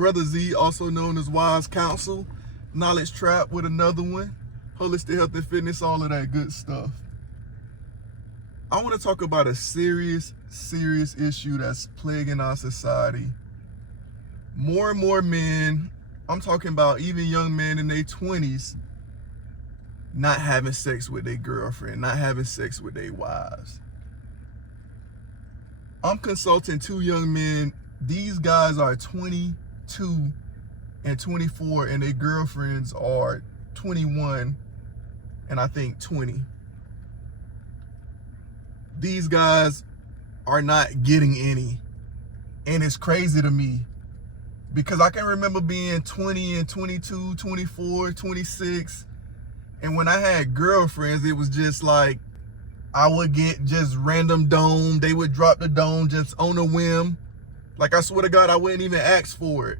Brother Z, also known as Wise Counsel, Knowledge Trap with another one, Holistic Health and Fitness, all of that good stuff. I want to talk about a serious issue that's plaguing our society. More and more men, I'm talking about even young men in their 20s, not having sex with their girlfriend, not having sex with their wives. I'm consulting 2 young men. These guys are 22 and 24, and their girlfriends are 21 and I think 20. These guys are not getting any. And it's crazy to me because I can remember being 20 and 22, 24, 26. And when I had girlfriends, it was just like, I would get just random dome. They would drop the dome just on a whim. Like, I swear to God, I wouldn't even ask for it.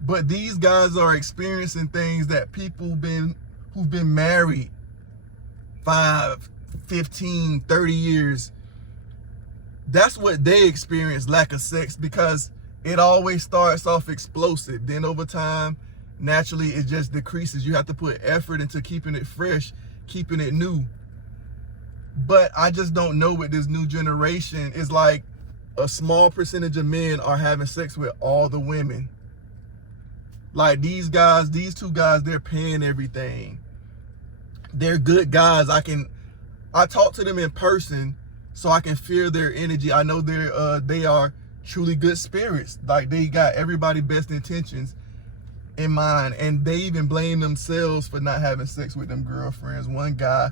But these guys are experiencing things that people who've been married 5, 15, 30 years, that's what they experience, lack of sex, because it always starts off explosive. Then over time, naturally, it just decreases. You have to put effort into keeping it fresh, keeping it new. But I just don't know with this new generation. It's like a small percentage of men are having sex with all the women. Like these guys, these 2 guys, they're paying everything. They're good guys. I talk to them in person so I can feel their energy. I know they are truly good spirits. Like they got everybody's best intentions in mind. And they even blame themselves for not having sex with them girlfriends. One guy,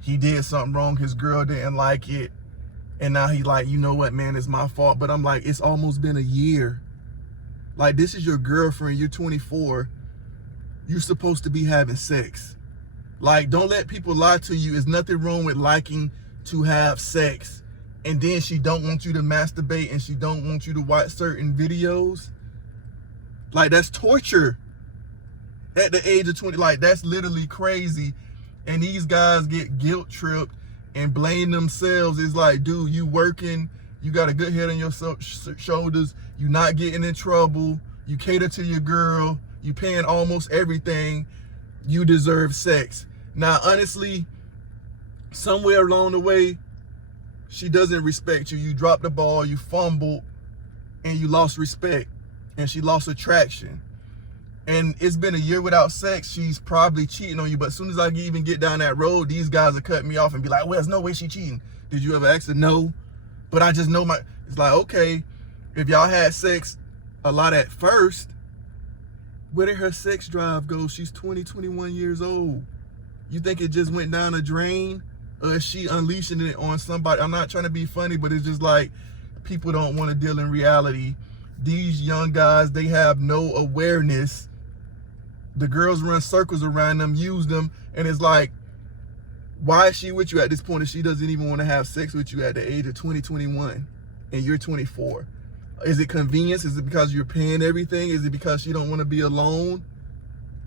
he did something wrong. His girl didn't like it. And now he's like, you know what, man, it's my fault. But I'm like, it's almost been a year. Like, this is your girlfriend. You're 24. You're supposed to be having sex. Like, don't let people lie to you. There's nothing wrong with liking to have sex. And then she don't want you to masturbate and she don't want you to watch certain videos. Like, that's torture at the age of 20. Like, that's literally crazy. And these guys get guilt tripped and blame themselves. It's like, dude, you working, you got a good head on your shoulders, you not getting in trouble, you cater to your girl, you paying almost everything, you deserve sex. Now, honestly, somewhere along the way, she doesn't respect you. You dropped the ball, you fumbled, and you lost respect, and she lost attraction. And it's been a year without sex. She's probably cheating on you. But as soon as I even get down that road, these guys are cutting me off and be like, well, there's no way she cheating. Did you ever ask her? No. But I just know it's like, okay, if y'all had sex a lot at first, where did her sex drive go? She's 20, 21 years old. You think it just went down the drain? Or is she unleashing it on somebody? I'm not trying to be funny, but it's just like people don't want to deal in reality. These young guys, they have no awareness. The girls run circles around them, use them, and it's like, why is she with you at this point if she doesn't even want to have sex with you at the age of 20, 21, and you're 24? Is it convenience? Is it because you're paying everything? Is it because she don't want to be alone?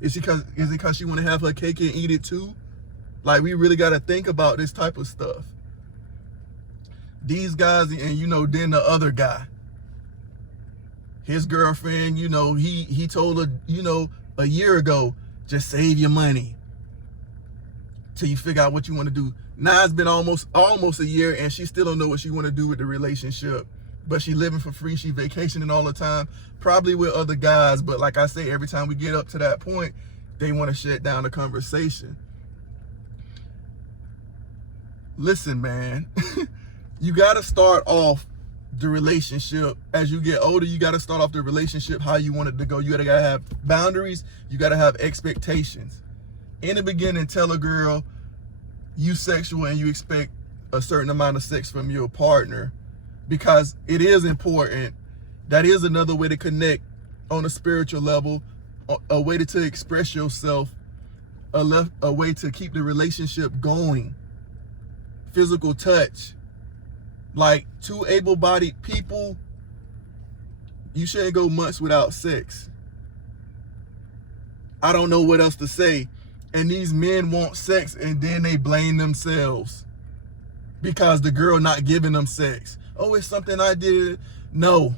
Is it because she want to have her cake and eat it too? Like, we really got to think about this type of stuff. These guys, and then the other guy, his girlfriend, he told her, a year ago, just save your money till you figure out what you want to do. Now it's been almost a year and she still don't know what she want to do with the relationship. But she living for free, she vacationing all the time, probably with other guys. But like I say, every time we get up to that point, they want to shut down the conversation. Listen, man, you got to start off the relationship. As you get older, you got to start off the relationship how you want it to go. You got to have boundaries. You got to have expectations. In the beginning, tell a girl you sexual and you expect a certain amount of sex from your partner, because it is important. That is another way to connect on a spiritual level, a way to express yourself, a way to keep the relationship going. Physical touch. Like, 2 able-bodied people, you shouldn't go months without sex. I don't know what else to say. And these men want sex and then they blame themselves because the girl not giving them sex. Oh, it's something I did. No.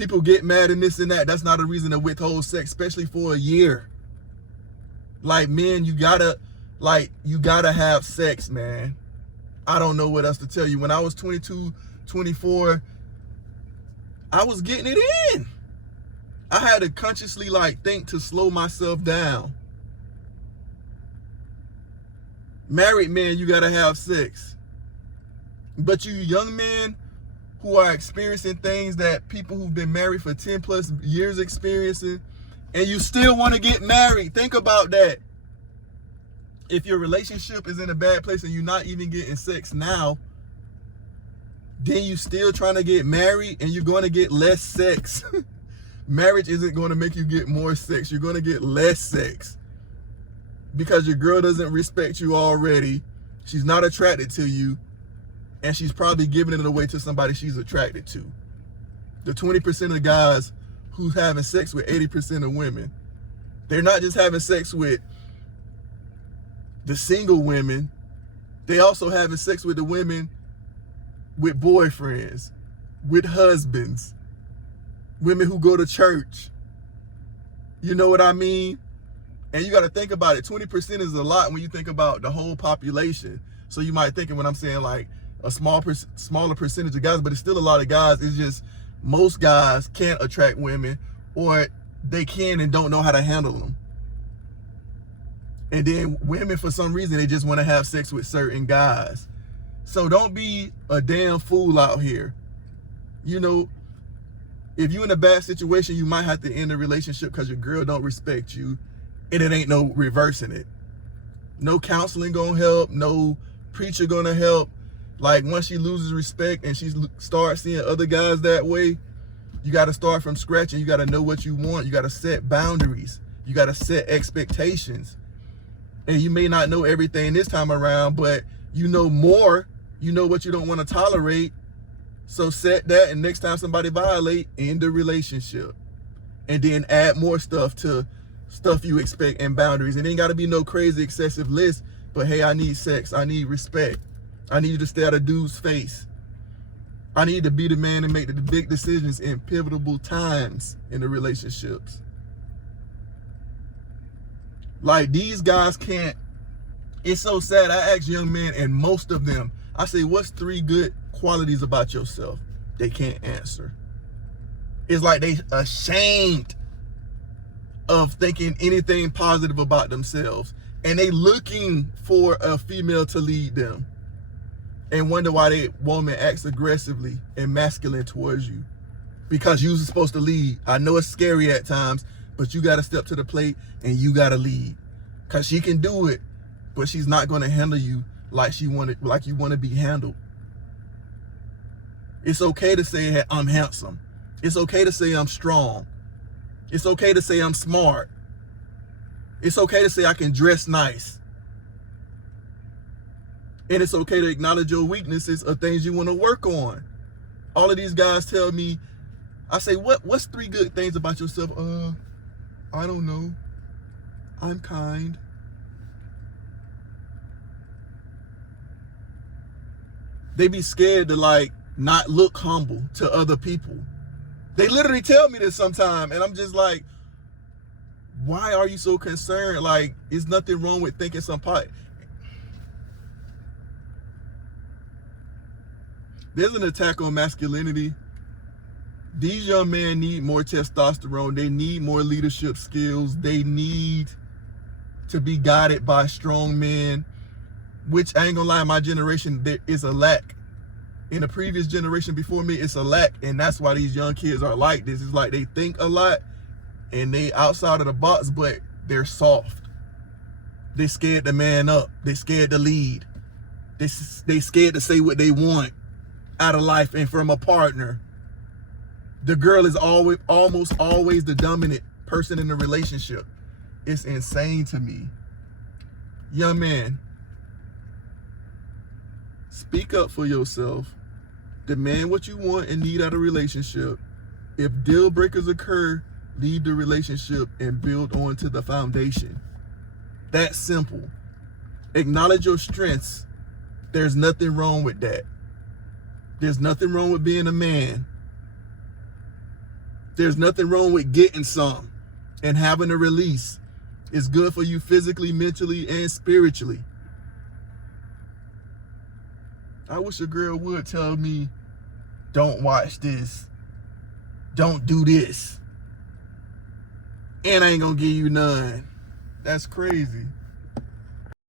People get mad and this and that. That's not a reason to withhold sex, especially for a year. Like, men, you gotta have sex, man. I don't know what else to tell you. When I was 22, 24, I was getting it in. I had to consciously think to slow myself down. Married men, you gotta have sex. But you young men who are experiencing things that people who've been married for 10 plus years experiencing, and you still want to get married, think about that. If your relationship is in a bad place and you're not even getting sex now, then you still trying to get married and you're going to get less sex. Marriage isn't going to make you get more sex. You're going to get less sex because your girl doesn't respect you already. She's not attracted to you, and she's probably giving it away to somebody she's attracted to. The 20% of the guys who's having sex with 80% of women, they're not just having sex with the single women, they also having sex with the women with boyfriends, with husbands, women who go to church. You know what I mean? And you got to think about it. 20% is a lot when you think about the whole population. So you might think, when I'm saying a smaller percentage of guys, but it's still a lot of guys. It's just most guys can't attract women, or they can and don't know how to handle them. And then women, for some reason, they just want to have sex with certain guys. So don't be a damn fool out here. You know, if you're in a bad situation, you might have to end the relationship because your girl don't respect you, and it ain't no reversing it. No counseling gonna help. No preacher gonna help. Once she loses respect and she starts seeing other guys that way, you got to start from scratch, and you got to know what you want. You got to set boundaries. You got to set expectations. And you may not know everything this time around, but you know more. You know what you don't want to tolerate. So set that, and next time somebody violate, end the relationship. And then add more stuff to stuff you expect and boundaries. And ain't got to be no crazy excessive list, but hey, I need sex. I need respect. I need you to stay out of dude's face. I need to be the man and make the big decisions in pivotal times in the relationships. These guys can't. It's so sad. I ask young men, and most of them, I say, what's 3 good qualities about yourself? They can't answer. It's like they ashamed of thinking anything positive about themselves. And they looking for a female to lead them. And wonder why that woman acts aggressively and masculine towards you. Because you're supposed to lead. I know it's scary at times, but you got to step to the plate and you got to lead. Because she can do it, but she's not going to handle you like you want to be handled. It's okay to say, hey, I'm handsome. It's okay to say I'm strong. It's okay to say I'm smart. It's okay to say I can dress nice. And it's okay to acknowledge your weaknesses or things you want to work on. All of these guys tell me, I say, what's 3 good things about yourself? I don't know. I'm kind. They be scared to not look humble to other people. They literally tell me this sometime, and I'm just like, why are you so concerned? There's nothing wrong with thinking some part. There's an attack on masculinity. These young men need more testosterone. They need more leadership skills. They need to be guided by strong men, which I ain't gonna lie, in my generation, there is a lack. In the previous generation before me, it's a lack. And that's why these young kids are like this. It's like they think a lot and they outside of the box, but they're soft. They scared to man up. They scared to lead. They scared to say what they want out of life and from a partner. The girl is almost always the dominant person in the relationship. It's insane to me. Young man, speak up for yourself. Demand what you want and need out of a relationship. If deal breakers occur, leave the relationship and build on to the foundation. That's simple. Acknowledge your strengths. There's nothing wrong with that. There's nothing wrong with being a man. There's nothing wrong with getting some and having a release. It's good for you physically, mentally, and spiritually. I wish a girl would tell me, don't watch this. Don't do this. And I ain't gonna give you none. That's crazy.